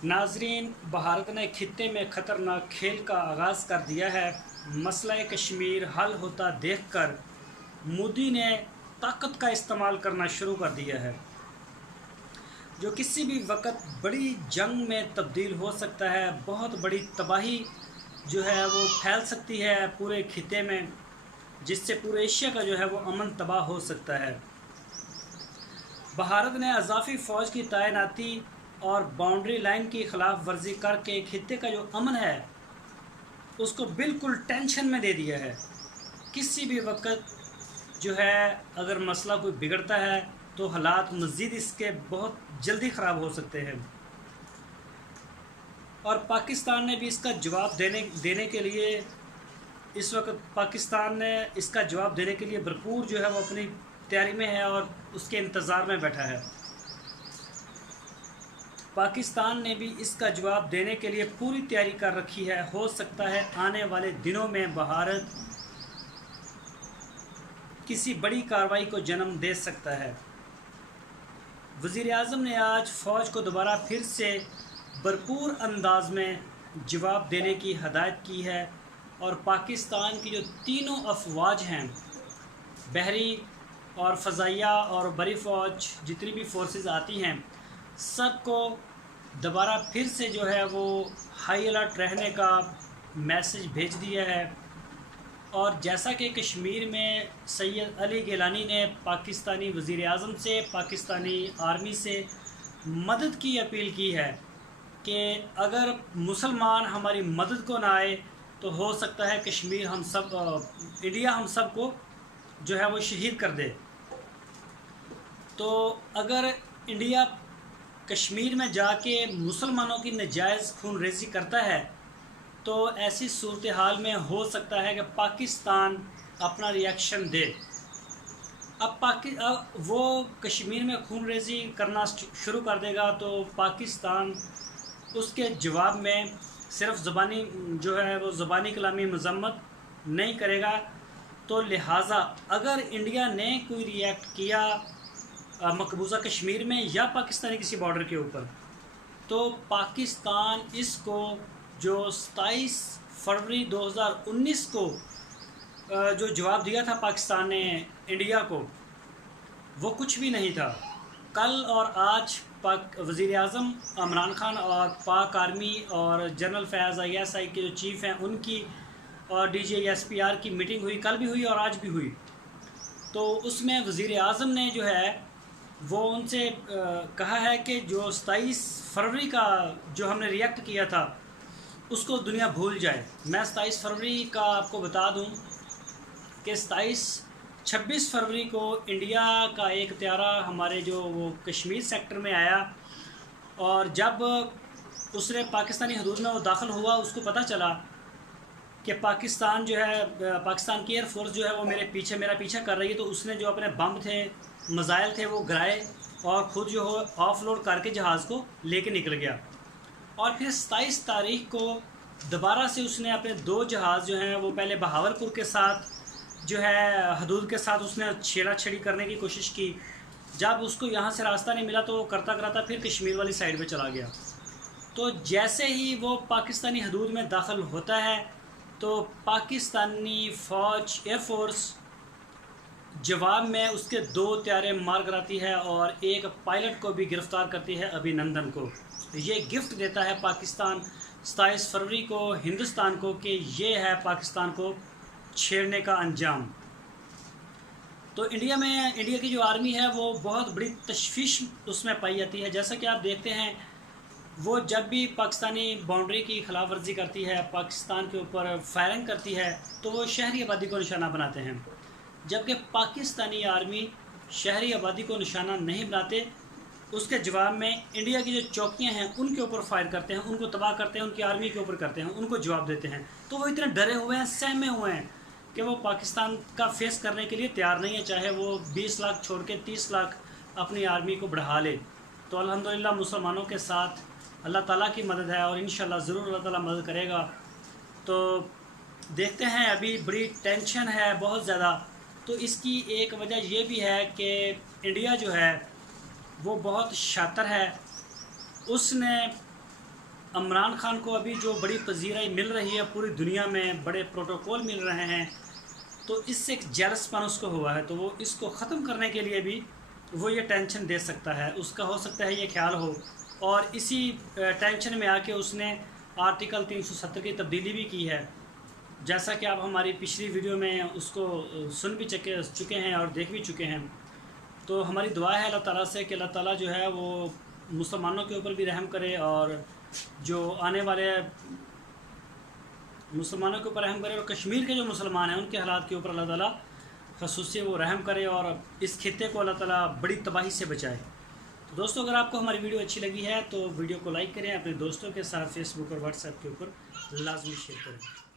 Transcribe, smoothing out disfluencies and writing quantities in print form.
नाजरीन, भारत ने खित्ते में खतरनाक खेल का आगाज़ कर दिया है। मसला कश्मीर हल होता देखकर मोदी ने ताकत का इस्तेमाल करना शुरू कर दिया है, जो किसी भी वक्त बड़ी जंग में तब्दील हो सकता है। बहुत बड़ी तबाही जो है वो फैल सकती है पूरे खित्ते में, जिससे पूरे एशिया का जो है वो अमन तबाह हो सकता है। भारत ने अज़ाफ़ी फ़ौज की तैनाती और बाउंड्री लाइन की खिलाफ वर्जी करके खित्ते का जो अमन है उसको बिल्कुल टेंशन में दे दिया है। किसी भी वक्त जो है अगर मसला कोई बिगड़ता है तो हालात मज़ीद इसके बहुत जल्दी ख़राब हो सकते हैं। और पाकिस्तान ने भी इसका जवाब देने के लिए इस वक्त पाकिस्तान ने इसका जवाब देने के लिए भरपूर जो है वो अपनी तैयारी में है और उसके इंतज़ार में बैठा है। पाकिस्तान ने भी इसका जवाब देने के लिए पूरी तैयारी कर रखी है। हो सकता है आने वाले दिनों में भारत किसी बड़ी कार्रवाई को जन्म दे सकता है। वज़ीर-ए-आज़म ने आज फ़ौज को दोबारा फिर से भरपूर अंदाज में जवाब देने की हदायत की है और पाकिस्तान की जो तीनों अफवाज हैं, बहरी और फ़ज़ाइया और बरी फ़ौज, जितनी भी फोर्सेस आती हैं, सबको दोबारा फिर से जो है वो हाई अलर्ट रहने का मैसेज भेज दिया है। और जैसा कि कश्मीर में सैयद अली गिलानी ने पाकिस्तानी वज़ीर-ए-आज़म से, पाकिस्तानी आर्मी से मदद की अपील की है कि अगर मुसलमान हमारी मदद को ना आए तो हो सकता है कश्मीर हम सब इंडिया हम सब को जो है वो शहीद कर दे। तो अगर इंडिया कश्मीर में जाके मुसलमानों की नाजायज़ खून रेज़ी करता है तो ऐसी सूरत हाल में हो सकता है कि पाकिस्तान अपना रिएक्शन दे। अब वो कश्मीर में खून रेज़ी करना शुरू कर देगा तो पाकिस्तान उसके जवाब में सिर्फ ज़बानी जो है वो ज़बानी कलामी मज़म्मत नहीं करेगा। तो लिहाजा अगर इंडिया ने कोई रिएक्ट किया मकबूजा कश्मीर में या पाकिस्तानी किसी बॉर्डर के ऊपर, तो पाकिस्तान इसको जो 27 फरवरी 2019 को जो जवाब दिया था पाकिस्तान ने इंडिया को, वो कुछ भी नहीं था। कल और आज पाक वज़ीर-ए-आज़म इमरान खान और पाक आर्मी और जनरल फैज़ ISI के जो चीफ़ हैं उनकी और DG SPR की मीटिंग हुई, कल भी हुई और आज भी हुई। तो उसमें वज़ीर-ए-आज़म ने जो है वो उनसे कहा है कि जो 27 फरवरी का जो हमने रिएक्ट किया था उसको दुनिया भूल जाए। मैं 27 फरवरी का आपको बता दूं कि 26 फरवरी को इंडिया का एक त्यारा हमारे जो वो कश्मीर सेक्टर में आया और जब उसने पाकिस्तानी हदूद में वो दाखिल हुआ, उसको पता चला कि पाकिस्तान जो है पाकिस्तान की एयरफोर्स जो है वो मेरा पीछा कर रही है। तो उसने जो अपने बम थे, मज़ाइल थे, वो गिराए और ख़ुद जो हो ऑफलोड करके जहाज़ को लेके निकल गया। और फिर 27 तारीख को दोबारा से उसने अपने 2 जहाज़ जो हैं वो पहले बहावलपुर के साथ जो है हदूद के साथ उसने छेड़ा-छेड़ी करने की कोशिश की। जब उसको यहाँ से रास्ता नहीं मिला तो वो करता करता फिर कश्मीर वाली साइड पे चला गया। तो जैसे ही वो पाकिस्तानी हदूद में दाखिल होता है तो पाकिस्तानी फ़ौज एयरफोर्स जवाब में उसके 2 त्यारे मार कराती है और एक पायलट को भी गिरफ़्तार करती है, अभिनंदन को। ये गिफ्ट देता है पाकिस्तान 27 फरवरी को हिंदुस्तान को कि ये है पाकिस्तान को छेड़ने का अंजाम। तो इंडिया की जो आर्मी है वो बहुत बड़ी तशवीश उसमें पाई जाती है। जैसा कि आप देखते हैं वो जब भी पाकिस्तानी बाउंड्री की खिलाफ वर्जी करती है, पाकिस्तान के ऊपर फायरिंग करती है, तो वो शहरी आबादी को निशाना बनाते हैं, जबकि पाकिस्तानी आर्मी शहरी आबादी को निशाना नहीं बनाते। उसके जवाब में इंडिया की जो चौकियां हैं उनके ऊपर फायर करते हैं, उनको तबाह करते हैं, उनकी आर्मी के ऊपर करते हैं, उनको जवाब देते हैं। तो वो इतने डरे हुए हैं, सहमे हुए हैं कि वो पाकिस्तान का फेस करने के लिए तैयार नहीं है, चाहे वो 20 लाख छोड़ के 30 लाख अपनी आर्मी को बढ़ा ले। तो अल्हम्दुलिल्लाह मुसलमानों के साथ अल्लाह ताला की मदद है और इंशाल्लाह ज़रूर अल्लाह ताला मदद करेगा। तो देखते हैं, अभी बड़ी टेंशन है बहुत ज़्यादा। तो इसकी एक वजह ये भी है कि इंडिया जो है वो बहुत शातिर है। उसने عمران خان کو ابھی جو بڑی پذیرائی مل رہی ہے پوری دنیا میں، بڑے پروٹوکول مل رہے ہیں، تو اس سے ایک جیلس پن اس کو ہوا ہے، تو وہ اس کو ختم کرنے کے لیے بھی وہ یہ ٹینشن دے سکتا ہے، اس کا ہو سکتا ہے یہ خیال ہو، اور اسی ٹینشن میں آ کے اس نے آرٹیکل 370 کی تبدیلی بھی کی ہے، جیسا کہ آپ ہماری پچھلی ویڈیو میں اس کو سن بھی چکے ہیں اور دیکھ بھی چکے ہیں۔ تو ہماری دعا ہے اللہ تعالیٰ سے کہ اللہ تعالیٰ جو ہے وہ مسلمانوں کے اوپر بھی رحم کرے، اور جو آنے والے مسلمانوں کے اوپر رحم کرے، اور کشمیر کے جو مسلمان ہیں ان کے حالات کے اوپر اللہ تعالیٰ خصوصی وہ رحم کرے، اور اس خطے کو اللہ تعالیٰ بڑی تباہی سے بچائے۔ تو دوستو، اگر آپ کو ہماری ویڈیو اچھی لگی ہے تو ویڈیو کو لائک کریں، اپنے دوستوں کے ساتھ فیس بک اور واٹس ایپ کے اوپر لازمی شیئر کریں۔